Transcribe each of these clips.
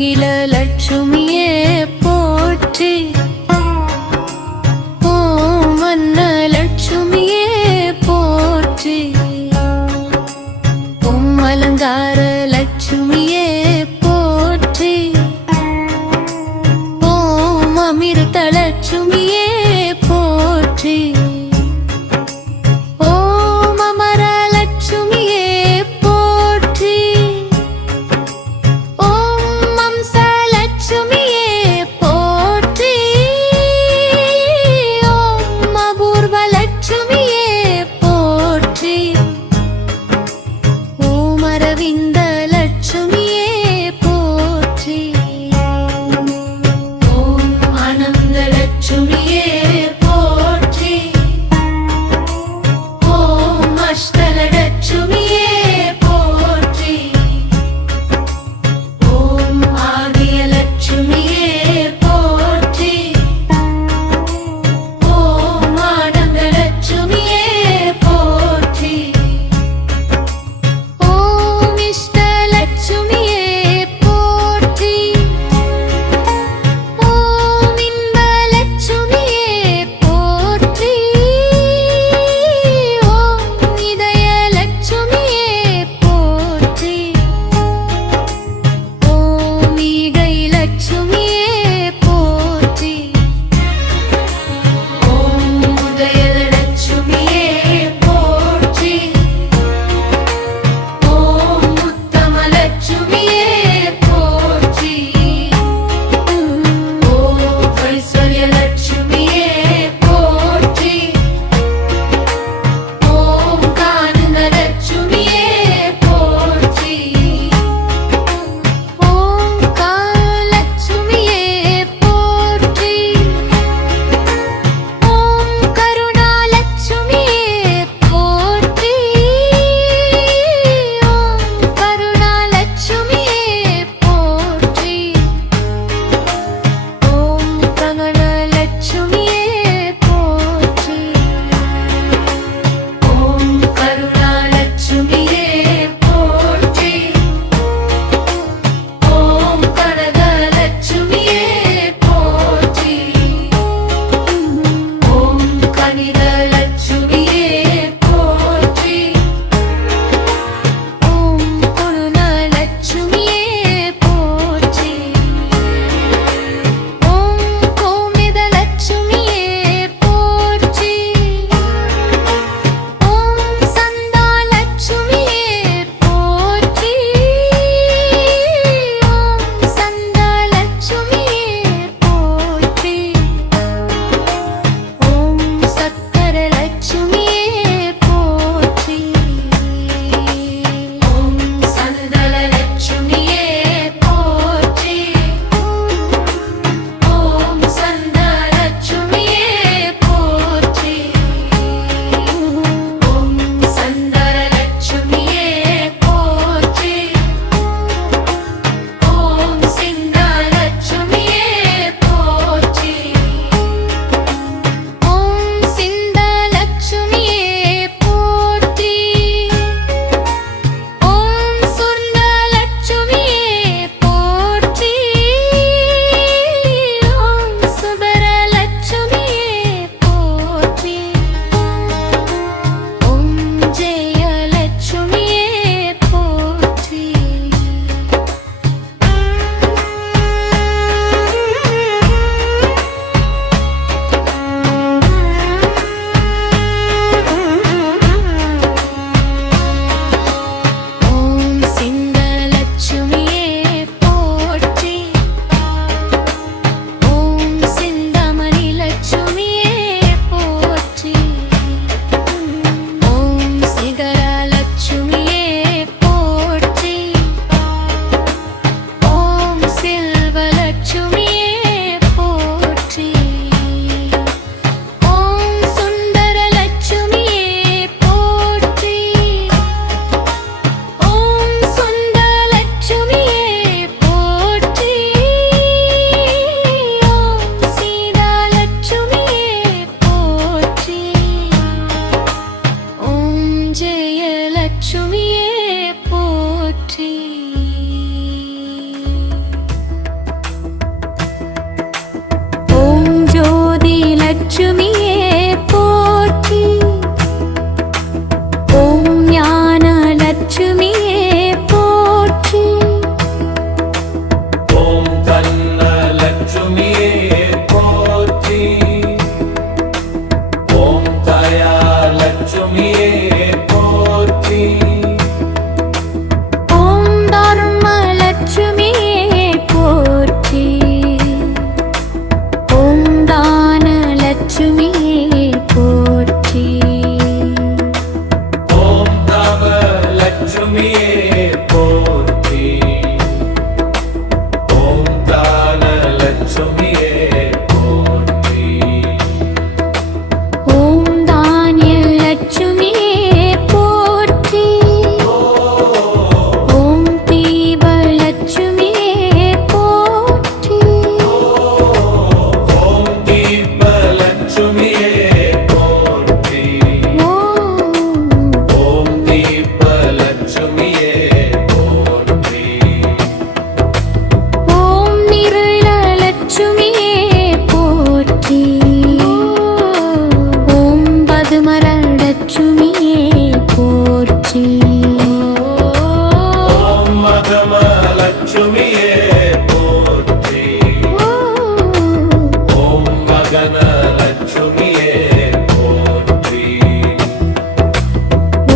அகில லட்சுமியே போற்றி. ஓம் அன்னலட்சுமியே போற்றி. ஓம் அலங்கார லட்சுமியே போற்றி. ஓம் அமிர்த லட்சுமியே போற்றி. ஓம் அமர லட்சுமியே போற்றி. ஓம் அம்ச லட்சுமியே போற்றி. மகமலட்சுமியே போற்றி. ஓம் மகனலட்சுமியே போற்றி.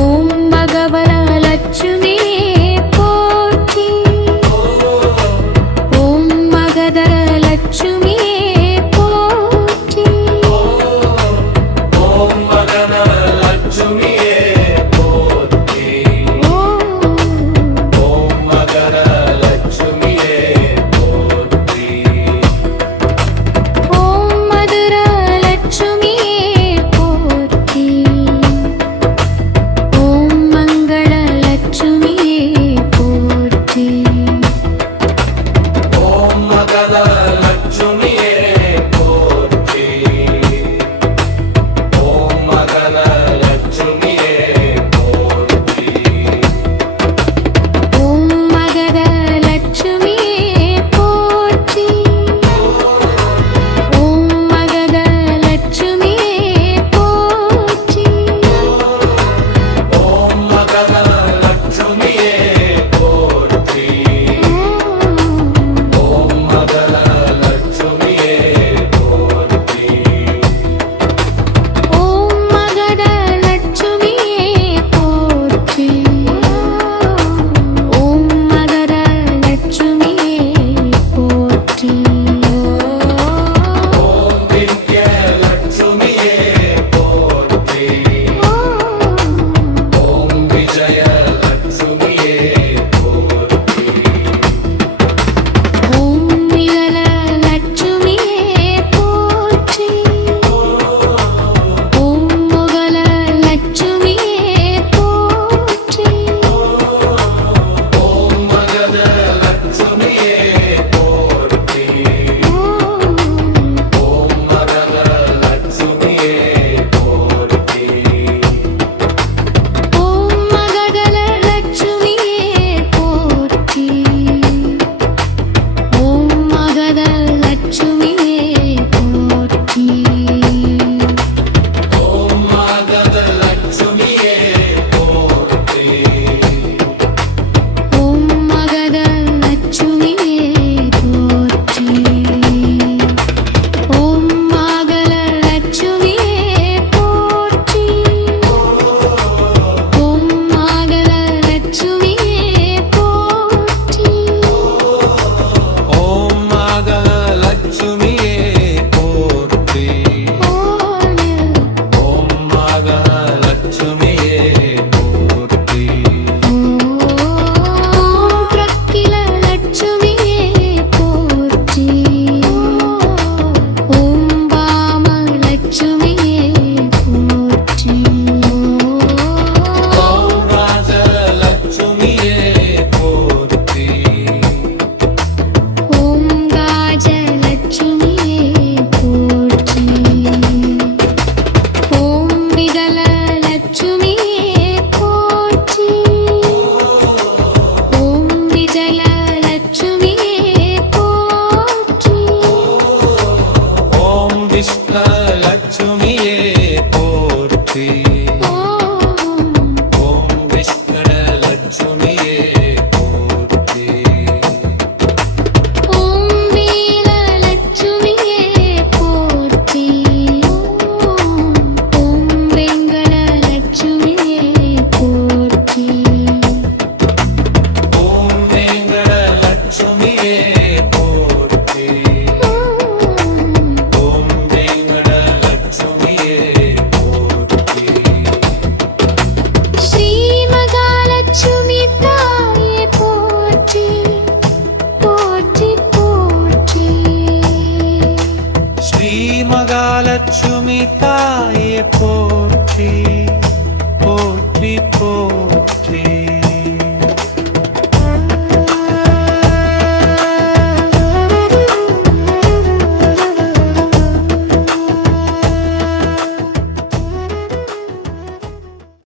ஓம் மகவலட்சுமியே போற்றி. ஓம் மகதலட்சுமியே போற்றி. ஓம் மகனலட்சுமியே போற்றி. ஓம் மகரலட்சுமியே போற்றி. ஓம் மதுரலட்சுமியே போற்றி. ஓம் மங்களலட்சுமியே போற்றி. ஓம் மகரலட்சுமியே போற்றி. ஓம் மகரலட்சுமியே போற்றி. ஓம் மகதலட்சுமியே போற்றி. ஓம் மகதலட்சுமியே போற்றி. ஓம் மகரலட்சுமியே போற்றி. ஓம் மகரலட்சுமியே போற்றி. ஓம் மகதலட்சுமியே போற்றி. ஓம் மகதலட்சுமியே போற்றி. ஓம் வித்யலட்சுமியே போற்றி. ஓம் விஜயலட்சுமியே போற்றி. ஓம் நிழலலட்சுமியே போற்றி. ஓம் முகலலட்சுமியே போற்றி. ஓம் மகதலட்சுமியே போற்றி. ஓம் மகரலட்சுமியே போற்றி. ஓம் மகதலட்சுமியே போற்றி. ஓம் மகதலட்சுமியே போற்றி. ஓம் மகதலட்சுமியே போற்றி. ஓம் மகதலட்சுமியே போற்றி. ஓம் மகதலட்சுமியே போற்றி. ஓம் மகதலட்சுமியே போற்றி. ஓம் மகலட்சுமியே போற்றி. ஓம் மகலட்சுமியே போற்றி. ஓம் பிரக்கிலலட்சுமியே போற்றி. ஓம் வாமலட்சுமியே போற்றி. ஓம் ராஜலட்சுமியே போற்றி. ஓம் காஜலட்சுமியே போற்றி. ஓம் விகலலட்சுமியே போற்றி. ஓம் விஜயலட்சுமியே போற்றி. ஓம் விஷ்ணலட்சுமியே போற்றி. ஓம் விஷ்ணலட்சுமியே போற்றி. ஓம் வீரலட்சுமியே போற்றி. ஓம் வெங்கடலட்சுமியே போற்றி. ஓம் வெங்கடலட்சுமியே போற்றி. ஓம் வெங்கடலட்சுமியே போற்றி. ஸ்ரீ மகாலட்சுமி தாயே போற்றி. போற்றி போற்றி. ஸ்ரீ மகாலட்சுமி தாயே போற்றி.